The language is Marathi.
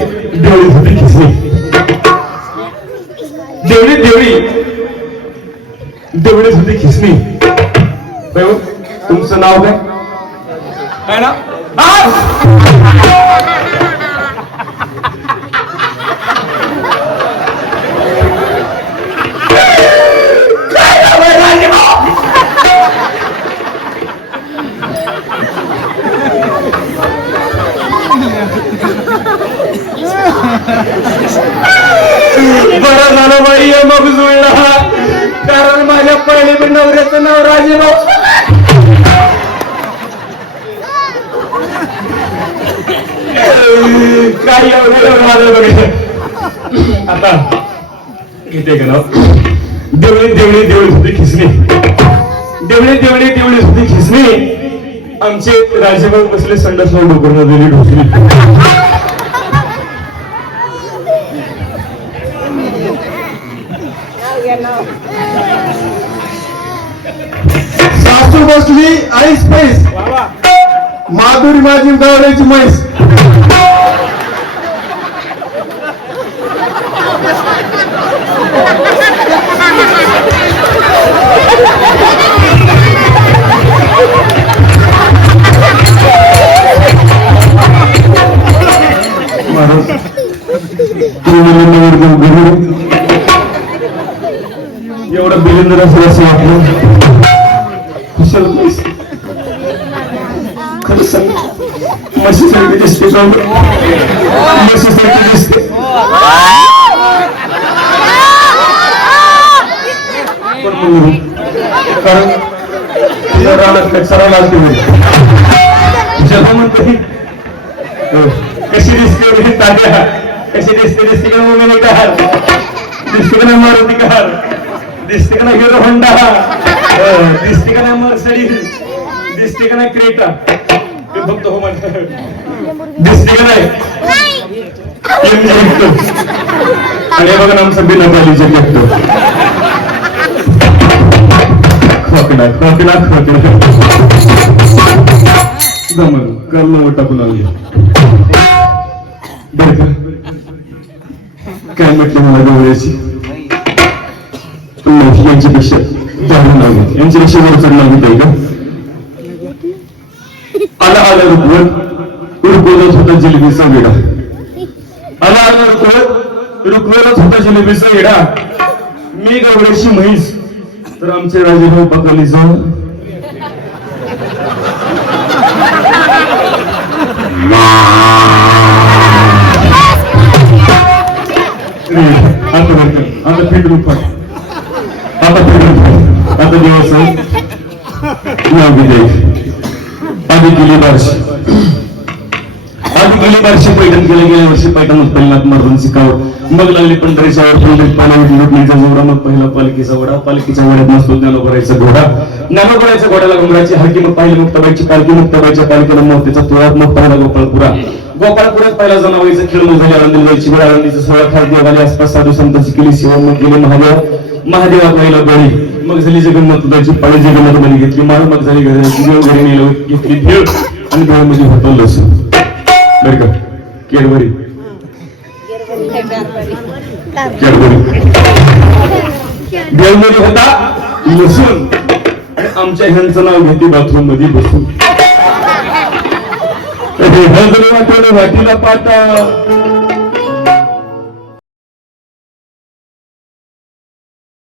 देवळी होती खिसली देवळी देवळी देवळीच होती खिसणी तुमचं नाव काय? काय ना? बरं झालं बाई मग जुळला कारण माझ्या पहिले बी नवऱ्याचं नाव राजेभाऊ. काही एवढं माझं बघितलं आता घेते का नाव देवळी देवळी देवळी सुद्धा खिसणी देवळी देवळी देवळी सुद्धा खिसणी आमचे राजेभाऊ बसले संडास डोकर दिली ढोसली. सासू बसली आईस पैस माधुरी माझी गावड्याची म्हैस. महाराज एवढं बिलिंदर असं असं वाटलं कुशल खरं सांग म्हशीसारखी दिसते म्हशीसारखी दिसते कारण कशी दिसते कशी दिसते दिसते का मुली कार दिसते का मारुती कार दिसते का नाही हिरो होंडा दिसते का नाही मर्सडीज दिसते का नाही क्रेटा. ते फक्त हो म्हणत दिसते का नाही आणि बघा ना आमचं बिना पालीचे जगतो खोकडा खोकडा खोकडा जमल. कर्ण टाकून आली काय म्हटलं मला गवळ्याची यांच्यापेक्षा जाणून नाव घेत यांच्यापेक्षा वर चढ नाव घेत का? आला आला रुकवत रुकवतच होता जिलेबीचा वेडा आला आला रुकवत रुकवत होता जिलेबीचा वेडा मी गवळ्याची म्हैस. तर आमचे राजेभाऊ बकाली जाऊ आता आता फिटून पण आता आता दिवस नाव विजय आधी गेली बारशी आधी गेली बारशी पैठण गेल्या गेल्या वर्षी पैठण पहिला मारून शिकावं मग लागली पंढरीच्या वर पंढरीत पाण्यावर लुटणीचा जोडा मग पहिला पालखीचा वडा पालखीच्या वड्यात नसतो ज्ञानोबरायचा घोडा ज्ञानोबरायच्या घोड्याला घुमराची हलकी मग पाहिली मुक्ताबाईची पालखी मुक्ताबाईच्या पालखीला मोतीचा तुळात मग पहिला गोपाळपुरा गोपाळपुरात पहिला जनावाईचं खेळ झाली आळंदी वेळ आळंदीचं सोळा खास देवाली आसपास साधू संतांची केली सेवा मग गेले महादेव महादेवा पहिला बळी मग झाली जगन्नाथ तुझ्याची पाळी जगन्नाथ बळी घेतली माळ मग झाली घरी देव घरी नेलं घेतली भेळ. आणि भेळमध्ये होतं लसूण. बरं का? केडबरी केडबरी भेळमध्ये होता लसूण. आणि आमच्या ह्यांचं नाव घेते बाथरूममध्ये बसून. हजरी वाटवलं वाटीला पाटा